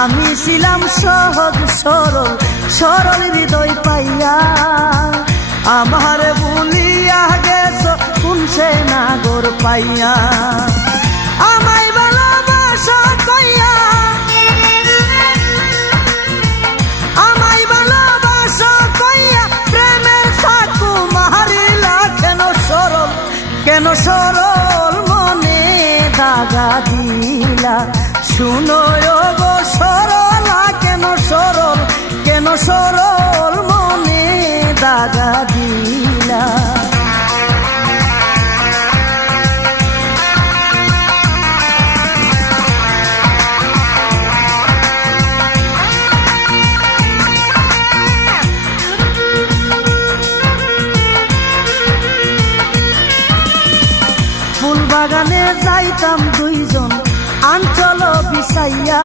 আমি ছিলাম সহজ সরল সরল হৃদয় পাইয়া আমার ভুলিয়া গেছ কোন সে নাগর পাইয়া আমায় ভালোবাসা কইয়া আমায় ভালোবাসা কইয়া প্রেমের সাকু মারিলা কেন সরল মনে দাগা দিলা শুনো গো সরলা কেন সরল মনে দাগা দিলা ফুল বাগানে যাইতাম দুইজন আঞ্চল বিছাইয়া